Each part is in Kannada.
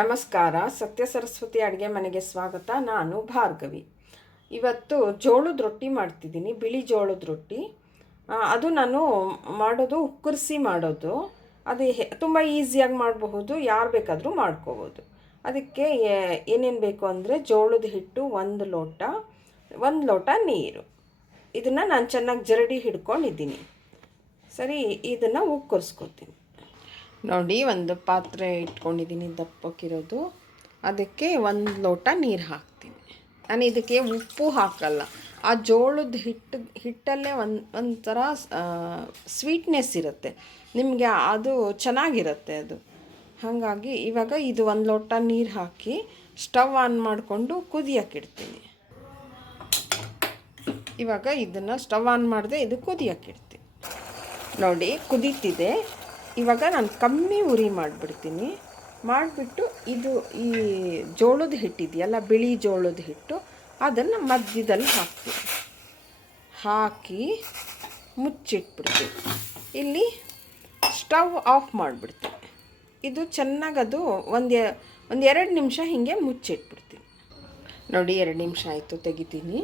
ನಮಸ್ಕಾರ, ಸತ್ಯ ಸರಸ್ವತಿ ಅಡುಗೆ ಮನೆಗೆ ಸ್ವಾಗತ. ನಾನು ಭಾರ್ಗವಿ. ಇವತ್ತು ಜೋಳದ ರೊಟ್ಟಿ ಮಾಡ್ತಿದ್ದೀನಿ, ಬಿಳಿ ಜೋಳದ ರೊಟ್ಟಿ. ಅದು ನಾನು ಮಾಡೋದು ಉಕ್ಕರಿಸಿ ಮಾಡೋದು. ಅದು ತುಂಬ ಈಸಿಯಾಗಿ ಮಾಡಬಹುದು, ಯಾರು ಬೇಕಾದರೂ ಮಾಡ್ಕೋಬೋದು ಅದಕ್ಕೆ ಏನೇನು ಬೇಕು ಅಂದರೆ ಜೋಳದ ಹಿಟ್ಟು ಒಂದು ಲೋಟ ಒಂದು ಲೋಟ ನೀರು. ಇದನ್ನು ನಾನು ಚೆನ್ನಾಗಿ ಜರಡಿ ಹಿಡ್ಕೊಂಡಿದ್ದೀನಿ. ಸರಿ, ಇದನ್ನು ಉಕ್ಕರಿಸ್ಕೊತೀನಿ. ನೋಡಿ, ಒಂದು ಪಾತ್ರೆ ಇಟ್ಕೊಂಡಿದ್ದೀನಿ ದಪ್ಪಕ್ಕಿರೋದು. ಅದಕ್ಕೆ ಒಂದು ಲೋಟ ನೀರು ಹಾಕ್ತೀನಿ. ನಾನು ಇದಕ್ಕೆ ಉಪ್ಪು ಹಾಕಲ್ಲ. ಆ ಜೋಳದ ಹಿಟ್ಟು ಹಿಟ್ಟಲ್ಲೇ ಒಂದು, ಒಂಥರ ಸ್ವೀಟ್ನೆಸ್ ಇರುತ್ತೆ. ನಿಮಗೆ ಅದು ಚೆನ್ನಾಗಿರುತ್ತೆ ಅದು. ಹಾಗಾಗಿ ಇವಾಗ ಇದು ಒಂದು ಲೋಟ ನೀರು ಹಾಕಿ ಸ್ಟವ್ ಆನ್ ಮಾಡಿಕೊಂಡು ಕುದಿಯೋಕ್ಕಿಡ್ತೀನಿ ಇವಾಗ ಇದನ್ನು ಸ್ಟವ್ ಆನ್ ಮಾಡಿದೆ ಇದು ಕುದಿಯೋಕ್ಕಿಡ್ತೀನಿ ನೋಡಿ, ಕುದೀತಿದೆ. ಇವಾಗ ನಾನು ಕಮ್ಮಿ ಉರಿ ಮಾಡಿಬಿಡ್ತೀನಿ. ಮಾಡಿಬಿಟ್ಟು ಇದು ಈ ಜೋಳದ ಹಿಟ್ಟಿದೆಯಲ್ಲ ಬಿಳಿ ಜೋಳದ ಹಿಟ್ಟು, ಅದನ್ನು ಮಧ್ಯದಲ್ಲಿ ಹಾಕ್ತೀನಿ. ಹಾಕಿ ಮುಚ್ಚಿಟ್ಬಿಡ್ತೀನಿ. ಇಲ್ಲಿ ಸ್ಟವ್ ಆಫ್ ಮಾಡಿಬಿಡ್ತೀನಿ. ಇದು ಚೆನ್ನಾಗದು ಒಂದು ಒಂದು ಎರಡು ನಿಮಿಷ ಹೀಗೆ ಮುಚ್ಚಿಟ್ಬಿಡ್ತೀನಿ. ನೋಡಿ, ಎರಡು ನಿಮಿಷ ಆಯಿತು ತೆಗಿತೀನಿ.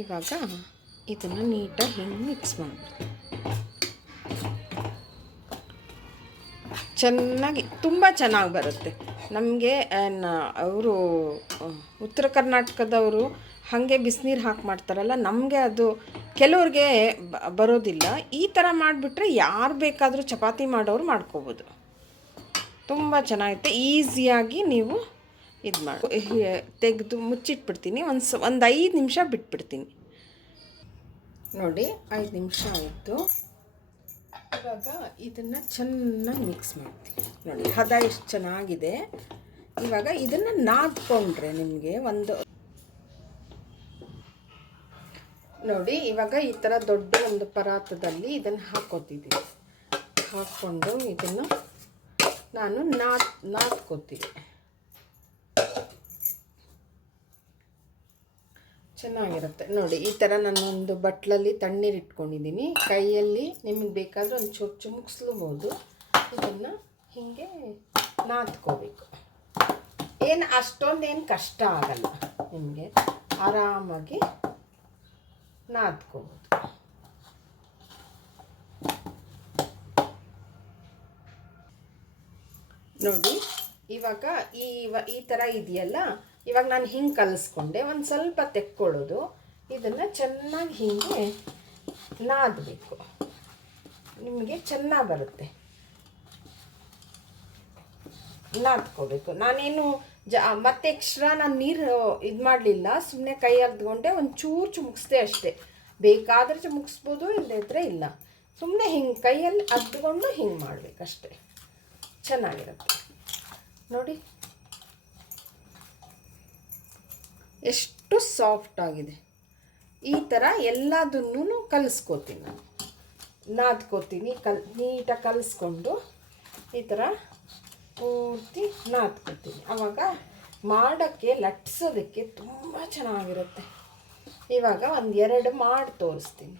ಇವಾಗ ಇದನ್ನು ನೀಟಾಗಿ ಹಿಂಗೆ ಮಿಕ್ಸ್ ಮಾಡಿಬಿಡ್ತೀನಿ. ಚೆನ್ನಾಗಿ, ತುಂಬ ಚೆನ್ನಾಗಿ ಬರುತ್ತೆ. ನಮಗೆ ಅವರು ಉತ್ತರ ಕರ್ನಾಟಕದವರು ಹಾಗೆ ಬಿಸಿನೀರು ಹಾಕಿ ಮಾಡ್ತಾರಲ್ಲ, ನಮಗೆ ಅದು ಕೆಲವ್ರಿಗೆ ಬರೋದಿಲ್ಲ. ಈ ಥರ ಮಾಡಿಬಿಟ್ರೆ ಯಾರು ಬೇಕಾದರೂ ಚಪಾತಿ ಮಾಡೋರು ಮಾಡ್ಕೋಬೋದು. ತುಂಬ ಚೆನ್ನಾಗಿರುತ್ತೆ. ಈಸಿಯಾಗಿ ನೀವು ಇದು ಮಾಡಿ ತೆಗೆದು ಮುಚ್ಚಿಟ್ಬಿಡ್ತೀನಿ. ಒಂದು ಒಂದು ಐದು ನಿಮಿಷ ಬಿಟ್ಬಿಡ್ತೀನಿ. ನೋಡಿ, ಐದು ನಿಮಿಷ ಆಯಿತು. ಇವಾಗ ಇದನ್ನು ಚೆನ್ನಾಗಿ ಮಿಕ್ಸ್ ಮಾಡ್ತೀನಿ. ನೋಡಿ, ಹದ ಎಷ್ಟು ಚೆನ್ನಾಗಿದೆ. ಇವಾಗ ಇದನ್ನು ನಾದ್ಕೊಂಡ್ರೆ ನಿಮಗೆ ಒಂದು ನೋಡಿ, ಇವಾಗ ಈ ಥರ ದೊಡ್ಡ ಒಂದು ಪರಾತದಲ್ಲಿ ಇದನ್ನು ಹಾಕೋತಿದ್ದೀವಿ ಹಾಕ್ಕೊಂಡು ಇದನ್ನು ನಾನು ನಾದ್ ನಾದ್ಕೋತೀನಿ. ಚೆನ್ನಾಗಿರುತ್ತೆ. ನೋಡಿ, ಈ ಥರ ಒಂದು ಬಟ್ಲಲ್ಲಿ ತಣ್ಣೀರು ಇಟ್ಕೊಂಡಿದ್ದೀನಿ. ಕೈಯಲ್ಲಿ ನಿಮಗೆ ಬೇಕಾದರೂ ಒಂದು ಚೂರು ಚುಮುಕ್ಸ್ಲೂಬೋದು. ಇದನ್ನು ಹೀಗೆ ನಾದ್ಕೋಬೇಕು. ಏನು, ಅಷ್ಟೊಂದೇನು ಕಷ್ಟ ಆಗಲ್ಲ. ನಿಮಗೆ ಆರಾಮಾಗಿ ನಾದ್ಕೋಬೋದು. ನೋಡಿ, ಇವಾಗ ಈ ಈ ಥರ ಇದೆಯಲ್ಲ? ಇವಾಗ ನಾನು ಹಿಂಗೆ ಕಲಿಸ್ಕೊಂಡೆ, ಒಂದು ಸ್ವಲ್ಪ ತೆಕ್ಕೊಳ್ಳೋದು. ಇದನ್ನು ಚೆನ್ನಾಗಿ ಹೀಗೆ ನಾದಬೇಕು. ನಿಮಗೆ ಚೆನ್ನಾಗಿ ಬರುತ್ತೆ. ನಾದ್ಕೋಬೇಕು. ನಾನೇನು ಜ ಮತ್ತೆ ಎಕ್ಸ್ಟ್ರಾ ನಾನು ನೀರು ಇದು ಮಾಡಲಿಲ್ಲ. ಸುಮ್ಮನೆ ಕೈ ಅರ್ದ್ಕೊಂಡೆ, ಒಂದು ಚೂರು ಚುಮುಕ್ಸ್ದೆ ಅಷ್ಟೇ. ಬೇಕಾದರೆ ಚುಮುಕ್ಸ್ಬೋದು ಇಲ್ಲದಿದ್ರೆ ಇಲ್ಲ. ಸುಮ್ಮನೆ ಹಿಂಗೆ ಕೈಯಲ್ಲಿ ಅದ್ಕೊಂಡು ಹಿಂಗೆ ಮಾಡಬೇಕಷ್ಟೆ. ಚೆನ್ನಾಗಿರುತ್ತೆ. ನೋಡಿ. ಎಷ್ಟು ಸಾಫ್ಟ್ ಆಗಿದೆ. ಈ ಥರ ಎಲ್ಲದನ್ನೂ ಕಲಿಸ್ಕೋತೀನಿ ನಾನು. ನಾದ್ಕೋತೀನಿ, ಕಲ್, ನೀಟಾಗಿ ಕಲಿಸ್ಕೊಂಡು ಈ ಥರ ಪೂರ್ತಿ ನಾದ್ಕೋತೀನಿ. ಆವಾಗ ಮಾಡೋಕ್ಕೆ ಲಟ್ಸೋದಕ್ಕೆ ತುಂಬ ಚೆನ್ನಾಗಿರುತ್ತೆ. ಇವಾಗ ಒಂದು ಎರಡು ಮಾಡಿ ತೋರಿಸ್ತೀನಿ.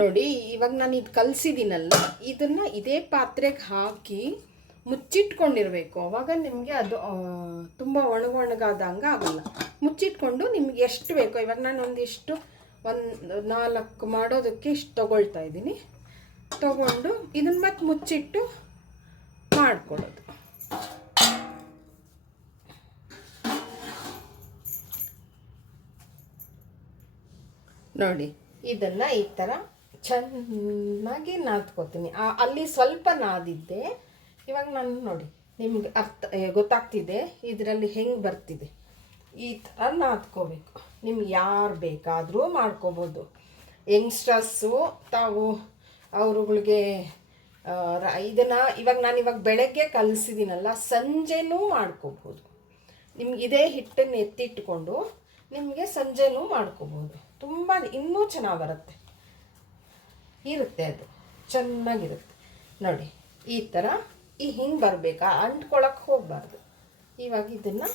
ನೋಡಿ, ಇವಾಗ ನಾನು ಇದು ಕಲಿಸಿದ್ದೀನಲ್ಲ, ಇದನ್ನು ಇದೇ ಪಾತ್ರೆಗೆ ಹಾಕಿ ಮುಚ್ಚಿಟ್ಕೊಂಡಿರಬೇಕು. ಅವಾಗ ನಿಮಗೆ ಅದು ತುಂಬ ಒಣಗೊಣಗಾದಂಗೆ ಆಗಲ್ಲ. ಮುಚ್ಚಿಟ್ಕೊಂಡು ನಿಮ್ಗೆ ಎಷ್ಟು ಬೇಕೋ, ಇವಾಗ ನಾನು ಒಂದಿಷ್ಟು, ಒಂದು ನಾಲ್ಕು ಮಾಡೋದಕ್ಕೆ ಇಷ್ಟು ತೊಗೊಳ್ತಾ ಇದ್ದೀನಿ. ತೊಗೊಂಡು ಇದನ್ನು ಮತ್ತೆ ಮುಚ್ಚಿಟ್ಟು ಮಾಡ್ಕೊಡೋದು ನೋಡಿ, ಇದನ್ನು ಈ ಥರ ಚೆನ್ನಾಗಿ ನಾದ್ಕೋತೀನಿ. ಅಲ್ಲಿ ಸ್ವಲ್ಪ ನಾದಿದ್ದೆ. ಇವಾಗ ನಾನು ನೋಡಿ, ನಿಮ್ಗೆ ಅರ್ಥ ಗೊತ್ತಾಗ್ತಿದೆ, ಇದರಲ್ಲಿ ಹೆಂಗೆ ಬರ್ತಿದೆ. ಈ ಥರ ನಾದ್ಕೋಬೇಕು. ನಿಮ್ಗೆ ಯಾರು ಬೇಕಾದರೂ ಮಾಡ್ಕೋಬೋದು. ಯಂಗ್ಸ್ಟರ್ಸು, ತಾವು ಅವ್ರುಗಳಿಗೆ ಇದನ್ನು ಇವಾಗ ನಾನು ಇವಾಗ ಬೆಳಗ್ಗೆ ಕಲಿಸಿದ್ದೀನಲ್ಲ ಸಂಜೆನೂ ಮಾಡ್ಕೋಬೋದು. ನಿಮ್ಗೆ ಇದೇ ಹಿಟ್ಟನ್ನು ಎತ್ತಿಟ್ಕೊಂಡು ನಿಮಗೆ ಸಂಜೆನೂ ಮಾಡ್ಕೋಬೋದು. ತುಂಬ ಇನ್ನೂ ಚೆನ್ನಾಗಿ ಬರುತ್ತೆ. ಇರುತ್ತೆ ಅದು. ಚೆನ್ನಾಗಿರುತ್ತೆ. ನೋಡಿ, ಈ ಥರ ಈ ಹಿಂಗೆ ಬರಬೇಕಾ? ಅಂಟ್ಕೊಳಕ್ಕೆ ಹೋಗಬಾರ್ದು. ಇವಾಗ ಇದನ್ನು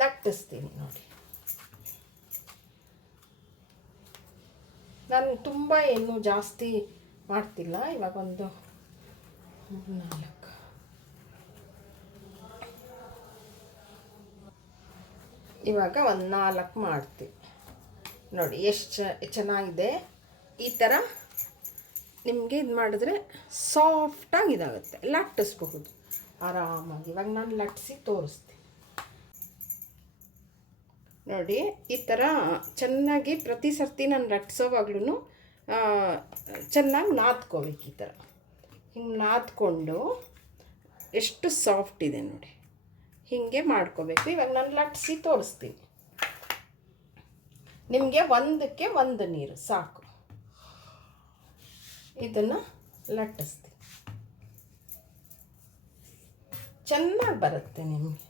ಲಟ್ಟಿಸ್ತೀನಿ ನೋಡಿ. ನಾನು ತುಂಬ ಏನು ಜಾಸ್ತಿ ಮಾಡ್ತಿಲ್ಲ. ಇವಾಗ ಒಂದು ನಾಲ್ಕು ಇವಾಗ ಒಂದು ನಾಲ್ಕು ಮಾಡ್ತೀನಿ. ನೋಡಿ, ಎಷ್ಟು ಚೆನ್ನಾಗಿದೆ? ಈ ಥರ ನಿಮಗೆ ಇದು ಮಾಡಿದ್ರೆ ಸಾಫ್ಟಾಗಿ ಇದಾಗುತ್ತೆ. ಲಟ್ಟಿಸ್ಬಹುದು. ಆರಾಮಾಗಿ. ಇವಾಗ ನಾನು ಲಟ್ಟಿಸಿ ತೋರಿಸ್ತೀನಿ. ನೋಡಿ, ಈ ಥರ ಚೆನ್ನಾಗಿ ಪ್ರತಿ ಸರ್ತಿ ನಾನು ಲಟ್ಟಿಸೋವಾಗ್ಲೂ ಚೆನ್ನಾಗಿ ನಾದ್ಕೋಬೇಕು ಈ ಥರ ಹಿಂಗೆ ನಾದ್ಕೊಂಡು ಎಷ್ಟು ಸಾಫ್ಟ್ ಇದೆ ನೋಡಿ. ಹೀಗೆ ಮಾಡ್ಕೋಬೇಕು. ಇವಾಗ ನಾನು ಲಟ್ಟಿಸಿ ತೋರಿಸ್ತೀನಿ. ನಿಮಗೆ ಒಂದಕ್ಕೆ ಒಂದು ನೀರು ಸಾಕು. ಇದನ್ನು ಲಟ್ಟಿಸ್ತೀನಿ. ಚೆನ್ನಾಗಿ ಬರುತ್ತೆ ನಿಮಗೆ.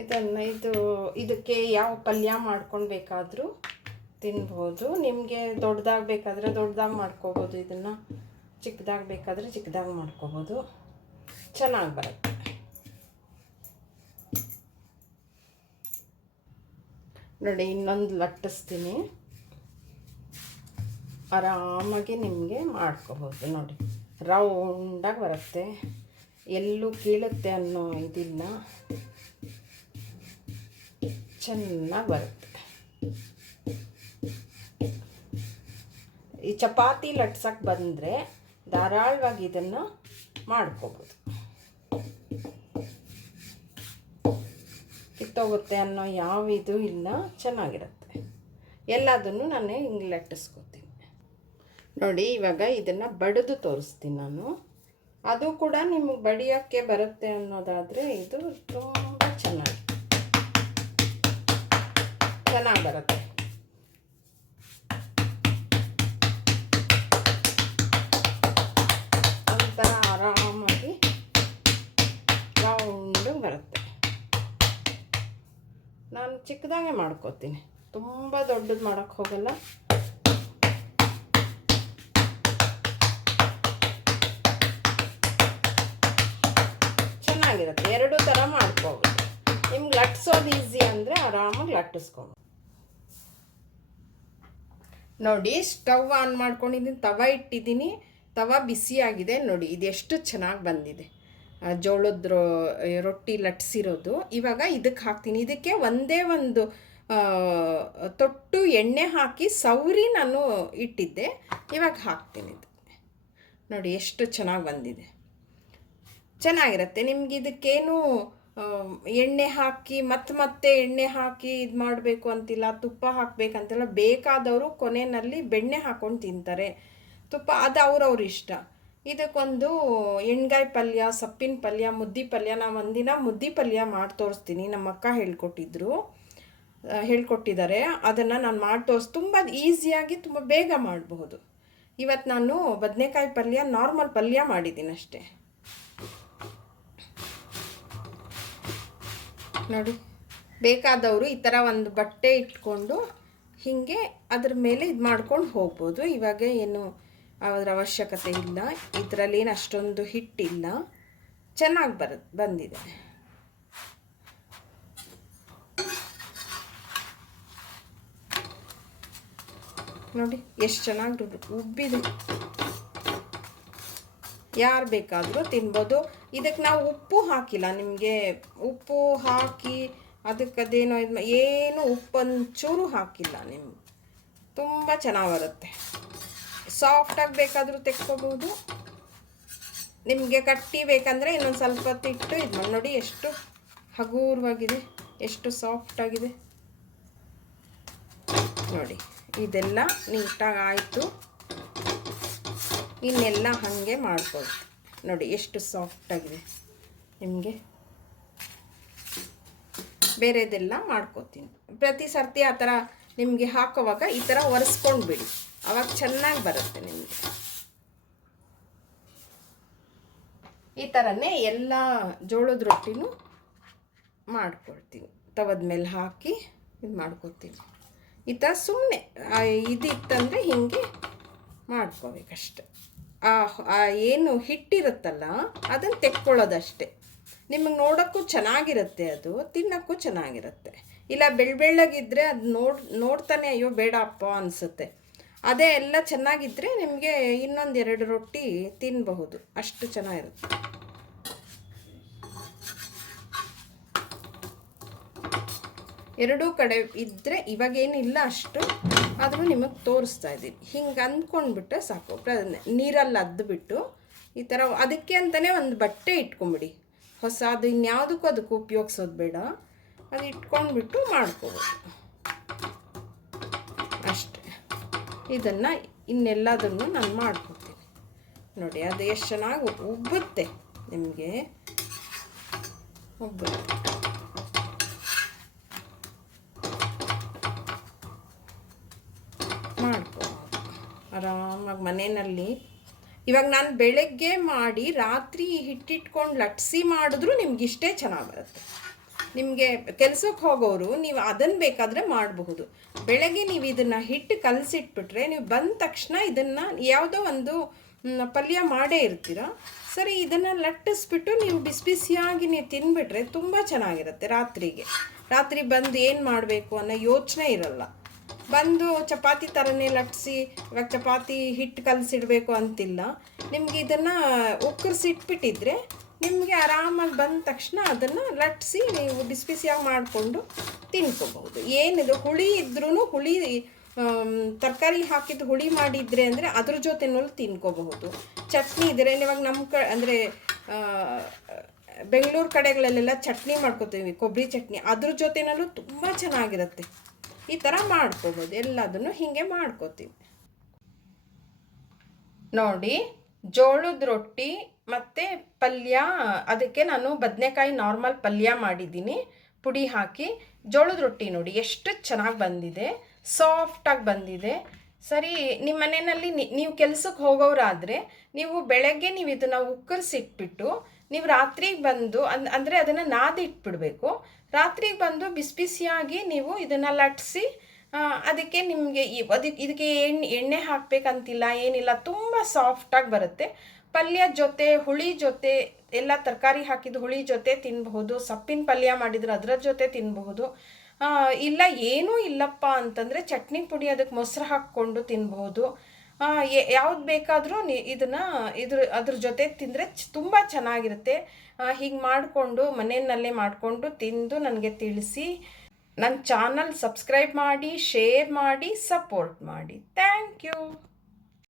ಇದನ್ನು ಇದು, ಇದಕ್ಕೆ ಯಾವ ಪಲ್ಯ ಮಾಡ್ಕೊಂಡು ಬೇಕಾದರೂ ತಿನ್ಬೋದು. ನಿಮಗೆ ದೊಡ್ಡದಾಗಿ ಬೇಕಾದರೆ ದೊಡ್ಡದಾಗಿ ಮಾಡ್ಕೋಬೋದು. ಇದನ್ನು ಚಿಕ್ಕದಾಗಿ ಬೇಕಾದರೆ ಚಿಕ್ಕದಾಗಿ ಮಾಡ್ಕೋಬೋದು. ಚೆನ್ನಾಗಿ ಬರುತ್ತೆ. ನೋಡಿ, ಇನ್ನೊಂದು ಲಟ್ಟಿಸ್ತೀನಿ. ಆರಾಮಾಗಿ ನಿಮಗೆ ಮಾಡ್ಕೋಬೋದು ನೋಡಿ. ರೌಂಡಾಗಿ ಬರುತ್ತೆ. ಎಲ್ಲೂ ಕೀಳುತ್ತೆ ಅನ್ನೋ ಇದಿಲ್ಲ. ಚೆನ್ನಾಗಿ ಬರುತ್ತೆ. ಈ ಚಪಾತಿ ಲಟ್ಸಕ್ಕೆ ಬಂದರೆ ಧಾರಾಳವಾಗಿ ಇದನ್ನು ಮಾಡ್ಕೋಬೋದು. ಕಿತ್ತೋಗುತ್ತೆ ಅನ್ನೋ ಯಾವ ಇದು ಇಲ್ಲ, ಚೆನ್ನಾಗಿರುತ್ತೆ. ಎಲ್ಲದನ್ನು ನಾನು ಹಿಂಗೆ ಲಟ್ಟಿಸ್ಕೋತೀನಿ ನೋಡಿ, ಇವಾಗ ಇದನ್ನು ಬಡಿದು ತೋರಿಸ್ತೀನಿ ನಾನು. ಅದು ಕೂಡ ನಿಮಗೆ ಬಡಿಯೋಕ್ಕೆ ಬರುತ್ತೆ ಅನ್ನೋದಾದರೆ ಇದು ತುಂಬ ಚೆನ್ನಾಗಿ ಚೆನ್ನಾಗಿ ಬರುತ್ತೆ. ಚಿಕ್ಕದಾಗೆ ಮಾಡ್ಕೋತೀನಿ. ತುಂಬ ದೊಡ್ಡದು ಮಾಡೋಕ್ಕೆ ಹೋಗಲ್ಲ. ಚೆನ್ನಾಗಿರುತ್ತೆ. ಎರಡು ಥರ ಮಾಡ್ಕೋಬೋದು. ನಿಮ್ಗೆ ಲಟ್ಸೋದು ಈಸಿ ಅಂದರೆ ಆರಾಮಾಗಿ ಲಟ್ಟಿಸ್ಕೊಬೋದು. ನೋಡಿ, ಸ್ಟವ್ ಆನ್ ಮಾಡ್ಕೊಂಡಿದ್ದೀನಿ. ತವ ಇಟ್ಟಿದ್ದೀನಿ. ತವ ಬಿಸಿಯಾಗಿದೆ. ನೋಡಿ, ಇದೆಷ್ಟು ಚೆನ್ನಾಗಿ ಬಂದಿದೆ. ಜೋಳದ ರೊಟ್ಟಿ ಲಟ್ಸಿರೋದು. ಇವಾಗ ಇದಕ್ಕೆ ಹಾಕ್ತೀನಿ. ಇದಕ್ಕೆ ಒಂದೇ ಒಂದು ತೊಟ್ಟು ಎಣ್ಣೆ ಹಾಕಿ ಸೌರಿ ನಾನು ಇಟ್ಟಿದ್ದೆ. ಇವಾಗ ಹಾಕ್ತೀನಿ ಇದು ನೋಡಿ ಎಷ್ಟು ಚೆನ್ನಾಗಿ ಬಂದಿದೆ. ಚೆನ್ನಾಗಿರುತ್ತೆ. ನಿಮ್ಗೆ ಇದಕ್ಕೇನು ಎಣ್ಣೆ ಹಾಕಿ ಮತ್ತೆ ಮತ್ತೆ ಎಣ್ಣೆ ಹಾಕಿ ಇದು ಮಾಡಬೇಕು ಅಂತಿಲ್ಲ, ತುಪ್ಪ ಹಾಕಬೇಕಂತಿಲ್ಲ, ಬೇಕಾದವರು ಕೊನೆಯಲ್ಲಿ ಬೆಣ್ಣೆ ಹಾಕ್ಕೊಂಡು ತಿಂತಾರೆ. ತುಪ್ಪ, ಅದು ಅವ್ರವ್ರ ಇಷ್ಟ. ಇದಕ್ಕೊಂದು ಎಣ್ಗಾಯಿ ಪಲ್ಯ, ಸೊಪ್ಪಿನ ಪಲ್ಯ, ಮುದ್ದಿ ಪಲ್ಯ, ನಾವು ಒಂದಿನ ಮುದ್ದಿ ಪಲ್ಯ ಮಾಡಿ ತೋರಿಸ್ತೀನಿ. ನಮ್ಮ ಅಕ್ಕ ಹೇಳ್ಕೊಟ್ಟಿದ್ರು ಹೇಳ್ಕೊಟ್ಟಿದ್ದಾರೆ. ಅದನ್ನು ನಾನು ಮಾಡಿ ತೋರಿಸ್, ತುಂಬ ಈಸಿಯಾಗಿ ತುಂಬ ಬೇಗ ಮಾಡಬಹುದು. ಇವತ್ತು ನಾನು ಬದನೆಕಾಯಿ ಪಲ್ಯ ನಾರ್ಮಲ್ ಪಲ್ಯ ಮಾಡಿದ್ದೀನಿ ಅಷ್ಟೇ. ನೋಡಿ, ಬೇಕಾದವರು ಈ ಥರ ಒಂದು ಬಟ್ಟೆ ಇಟ್ಕೊಂಡು ಹೀಗೆ ಅದ್ರ ಮೇಲೆ ಇದು ಮಾಡ್ಕೊಂಡು ಹೋಗ್ಬೋದು. ಇವಾಗ ಏನು ಅದರ ಅವಶ್ಯಕತೆ ಇಲ್ಲ. ಇದರಲ್ಲೇನು ಅಷ್ಟೊಂದು ಹಿಟ್ಟಿಲ್ಲ ಚೆನ್ನಾಗಿ ಬರ, ಬಂದಿದೆ. ನೋಡಿ, ಎಷ್ಟು ಚೆನ್ನಾಗಿ ಉಬ್ಬಿದೆ. ಯಾರು ಬೇಕಾದರೂ ತಿನ್ಬೋದು. ಇದಕ್ಕೆ ನಾವು ಉಪ್ಪು ಹಾಕಿಲ್ಲ, ನಿಮಗೆ ಉಪ್ಪು ಹಾಕಿ ಅದಕ್ಕೆ ಅದೇನೋ ಏನು ಉಪ್ಪು ಒಂಚೂರು ಹಾಕಿಲ್ಲ ನಿಮ್ಗೆ ತುಂಬ ಚೆನ್ನಾಗಿ ಬರುತ್ತೆ. ಸಾಫ್ಟಾಗಿ ಬೇಕಾದರೂ ತೆಕ್ಕೋಬೋದು. ನಿಮಗೆ ಕಟ್ಟಿ ಬೇಕಂದರೆ ಇನ್ನೊಂದು ಸ್ವಲ್ಪ ಹೊತ್ತು ಇಟ್ಟು ಇದು ನೋಡಿ ಎಷ್ಟು ಹಗುರವಾಗಿದೆ, ಎಷ್ಟು ಸಾಫ್ಟಾಗಿದೆ ನೋಡಿ, ಇದೆಲ್ಲ ನೀಟಾಗಿ ಆಯಿತು. ಇನ್ನೆಲ್ಲ ಹಾಗೆ ಮಾಡ್ಬೋದು. ನೋಡಿ, ಎಷ್ಟು ಸಾಫ್ಟಾಗಿದೆ ನಿಮಗೆ. ಬೇರೆದೆಲ್ಲ ಮಾಡ್ಕೋತೀನಿ. ಪ್ರತಿ ಸರ್ತಿ ಆ ಥರ ನಿಮಗೆ ಹಾಕೋವಾಗ ಈ ಥರ ಒರೆಸ್ಕೊಂಡು ಬಿಡಿ ಅವಾಗ ಚೆನ್ನಾಗಿ ಬರುತ್ತೆ ನಿಮಗೆ. ಈ ಥರನೇ ಎಲ್ಲ ಜೋಳದ ರೊಟ್ಟಿನೂ ಮಾಡ್ಕೊಳ್ತೀನಿ. ತವದ ಮೇಲೆ ಹಾಕಿ ಇದು ಮಾಡ್ಕೊತೀನಿ. ಈ ಥರ ಸುಮ್ಮನೆ ಇದಿತ್ತಂದರೆ ಹೀಗೆ ಮಾಡ್ಕೋಬೇಕಷ್ಟೆ. ಆ ಏನು ಹಿಟ್ಟಿರುತ್ತಲ್ಲ ಅದನ್ನು ತೆಕ್ಕೊಳ್ಳೋದಷ್ಟೆ. ನಿಮಗೆ ನೋಡೋಕ್ಕೂ ಚೆನ್ನಾಗಿರುತ್ತೆ ಅದು, ತಿನ್ನೋಕ್ಕೂ ಚೆನ್ನಾಗಿರುತ್ತೆ. ಇಲ್ಲ ಬೆಳ್ಳ ಬೆಳ್ಳಗಿದ್ರೆ ಅದು ನೋಡ್, ನೋಡ್ತಾನೆ, ಅಯ್ಯೋ ಬೇಡಪ್ಪ ಅನಿಸುತ್ತೆ. ಅದೇ ಎಲ್ಲ ಚೆನ್ನಾಗಿದ್ದರೆ ನಿಮಗೆ ಇನ್ನೊಂದು ಎರಡು ರೊಟ್ಟಿ ತಿನ್ನಬಹುದು ಅಷ್ಟು ಚೆನ್ನಾಗಿರುತ್ತೆ. ಎರಡೂ ಕಡೆ ಇದ್ದರೆ ಇವಾಗೇನಿಲ್ಲ ಅಷ್ಟು, ಆದರೂ ನಿಮಗೆ ತೋರಿಸ್ತಾ ಇದ್ದೀನಿ. ಹಿಂಗೆ ಅಂದ್ಕೊಂಡ್ಬಿಟ್ರೆ ಸಾಕು. ನೀರಲ್ಲಿ ಅದ್ದುಬಿಟ್ಟು ಈ ಥರ ಅದಕ್ಕೆ ಅಂತಲೇ ಒಂದು ಬಟ್ಟೆ ಇಟ್ಕೊಂಬಿಡಿ. ಹೊಸ ಅದು ಇನ್ಯಾವುದಕ್ಕೂ ಅದಕ್ಕೆ ಉಪಯೋಗಿಸೋದು ಬೇಡ. ಅದು ಇಟ್ಕೊಂಡ್ಬಿಟ್ಟು ಮಾಡ್ಕೋಬೋದು. ಇದನ್ನು ಇನ್ನೆಲ್ಲದನ್ನು ನಾನು ಮಾಡ್ಕೊತೀನಿ ನೋಡಿ, ಅದು ಎಷ್ಟು ಚೆನ್ನಾಗಿ ಉಬ್ಬುತ್ತೆ ನಿಮಗೆ. ಉಬ್ಬುತ್ತೆ. ಆರಾಮಾಗಿ ಮನೆಯಲ್ಲಿ. ಇವಾಗ ನಾನು ಬೆಳಗ್ಗೆ ಮಾಡಿ ರಾತ್ರಿ ಹಿಟ್ಟಿಟ್ಕೊಂಡು ಲಟ್ಸಿ ಮಾಡಿದ್ರೂ ನಿಮ್ಗೆ ಇಷ್ಟೇ ಚೆನ್ನಾಗಿ ಬರುತ್ತೆ. ನಿಮಗೆ ಕೆಲಸಕ್ಕೆ ಹೋಗೋರು ನೀವು ಅದನ್ನು ಬೇಕಾದರೆ ಮಾಡಬಹುದು. ಬೆಳಗ್ಗೆ ನೀವು ಇದನ್ನು ಹಿಟ್ಟು ಕಲಸಿಟ್ಬಿಟ್ರೆ ನೀವು ಬಂದ ತಕ್ಷಣ ಇದನ್ನು ಯಾವುದೋ ಒಂದು ಪಲ್ಯ ಮಾಡೇ ಇರ್ತೀರ. ಸರಿ, ಇದನ್ನು ಲಟ್ಟಿಸ್ಬಿಟ್ಟು ನೀವು ಬಿಸಿ ಬಿಸಿಯಾಗಿ ನೀವು ತಿನ್ಬಿಟ್ರೆ ತುಂಬ ಚೆನ್ನಾಗಿರುತ್ತೆ ರಾತ್ರಿಗೆ. ರಾತ್ರಿ ಬಂದು ಏನು ಮಾಡಬೇಕು ಅನ್ನೋ ಯೋಚನೆ ಇರಲ್ಲ. ಬಂದು ಚಪಾತಿ ಥರನೇ ಲಟ್ಟಿಸಿ, ಇವಾಗ ಚಪಾತಿ ಹಿಟ್ಟು ಕಲಸಿಡಬೇಕು ಅಂತಿಲ್ಲ. ನಿಮಗೆ ಇದನ್ನು ಉಕ್ಕರಿಸಿಟ್ಬಿಟ್ಟಿದ್ರೆ ನಿಮಗೆ ಆರಾಮಾಗಿ ಬಂದ ತಕ್ಷಣ ಅದನ್ನು ಲಟ್ಟಿಸಿ ನೀವು ಬಿಸಿ ಬಿಸಿಯಾಗಿ ಮಾಡಿಕೊಂಡು ತಿನ್ಕೋಬಹುದು. ಏನಿದು, ಹುಳಿ ಇದ್ರೂ ಹುಳಿ ತರಕಾರಿ ಹಾಕಿದ್ದು ಹುಳಿ ಮಾಡಿದರೆ ಅಂದರೆ ಅದ್ರ ಜೊತೆನೂ ತಿನ್ಕೋಬಹುದು. ಚಟ್ನಿ ಇದ್ರೆ ಇವಾಗ ನಮ್ಮ ಕ, ಅಂದರೆ ಬೆಂಗಳೂರು ಕಡೆಗಳಲ್ಲೆಲ್ಲ ಚಟ್ನಿ ಮಾಡ್ಕೋತೀವಿ, ಕೊಬ್ಬರಿ ಚಟ್ನಿ. ಅದ್ರ ಜೊತೆನಲ್ಲೂ ತುಂಬ ಚೆನ್ನಾಗಿರುತ್ತೆ. ಈ ಥರ ಮಾಡ್ಕೋಬೋದು ಎಲ್ಲದನ್ನು ಹೀಗೆ ಮಾಡ್ಕೋತೀವಿ. ನೋಡಿ, ಜೋಳದ ರೊಟ್ಟಿ ಮತ್ತು ಪಲ್ಯ, ಅದಕ್ಕೆ ನಾನು ಬದನೆಕಾಯಿ ನಾರ್ಮಲ್ ಪಲ್ಯ ಮಾಡಿದ್ದೀನಿ. ಪುಡಿ ಹಾಕಿ, ಜೋಳದ ರೊಟ್ಟಿ ನೋಡಿ, ಎಷ್ಟು ಚೆನ್ನಾಗಿ ಬಂದಿದೆ. ಸಾಫ್ಟಾಗಿ ಬಂದಿದೆ. ಸರಿ ನಿಮ್ಮ ಮನೆಯಲ್ಲಿ ನೀವು ಕೆಲಸಕ್ಕೆ ಹೋಗೋರಾದರೆ, ನೀವು ಬೆಳಗ್ಗೆ ನೀವು ಇದನ್ನು ಉಕ್ಕರಿಸಿಟ್ಬಿಟ್ಟು, ನೀವು ರಾತ್ರಿಗೆ ಬಂದು, ಅನ್, ಅಂದರೆ ಅದನ್ನು ನಾದಿಟ್ಬಿಡಬೇಕು. ರಾತ್ರಿಗೆ ಬಂದು ಬಿಸಿ ಬಿಸಿಯಾಗಿ ನೀವು ಇದನ್ನು ಲಟ್ಸಿ ಅದಕ್ಕೆ ನಿಮಗೆ ಅದಕ್ಕೆ ಇದಕ್ಕೆ ಎಣ್ಣೆ ಎಣ್ಣೆ ಹಾಕಬೇಕಂತಿಲ್ಲ, ಏನಿಲ್ಲ, ತುಂಬ ಸಾಫ್ಟಾಗಿ ಬರುತ್ತೆ. ಪಲ್ಯ ಜೊತೆ, ಹುಳಿ ಜೊತೆ, ಎಲ್ಲ ತರಕಾರಿ ಹಾಕಿದ ಹುಳಿ ಜೊತೆ ತಿನ್ನಬಹುದು ಸೊಪ್ಪಿನ ಪಲ್ಯ ಮಾಡಿದ್ರೆ ಅದರ ಜೊತೆ ತಿನ್ನಬಹುದು ಇಲ್ಲ, ಏನೂ ಇಲ್ಲಪ್ಪ ಅಂತಂದರೆ ಚಟ್ನಿ ಪುಡಿ ಅದಕ್ಕೆ ಮೊಸರು ಹಾಕ್ಕೊಂಡು ತಿನ್ಬಹುದು. ಯಾವ್ದು ಬೇಕಾದರೂ ಇದನ್ನ ಇದನ್ನು, ಇದ್ರ, ಅದ್ರ ಜೊತೆ ತಿಂದರೆ ತುಂಬ ಚೆನ್ನಾಗಿರುತ್ತೆ. ಹೀಗೆ ಮಾಡಿಕೊಂಡು, ಮನೆಯಲ್ಲೇ ಮಾಡಿಕೊಂಡು ತಿಂದು ನನಗೆ ತಿಳಿಸಿ. ನನ್ನ ಚಾನಲ್ ಸಬ್ಸ್ಕ್ರೈಬ್ ಮಾಡಿ, ಶೇರ್ ಮಾಡಿ, ಸಪೋರ್ಟ್ ಮಾಡಿ. Thank you.